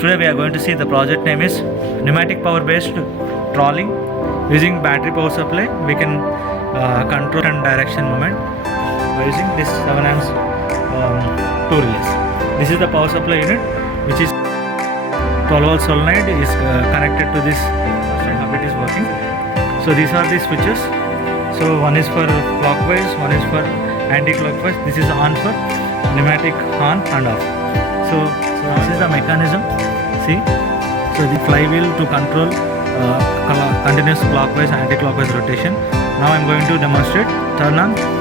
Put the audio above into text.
Today we are going to see the project name is pneumatic power based trolling. Using battery power supply we can control and direction movement by using this 7 amps 2 relays. This is the power supply unit, which is 12 volt solenoid is connected to this. How it is working. So these are the switches. So one is for clockwise, one is for anti-clockwise. This is on for pneumatic on and off. So this is the mechanism. See, so the flywheel to control continuous clockwise, anti-clockwise rotation. Now I am going to demonstrate. Turn on.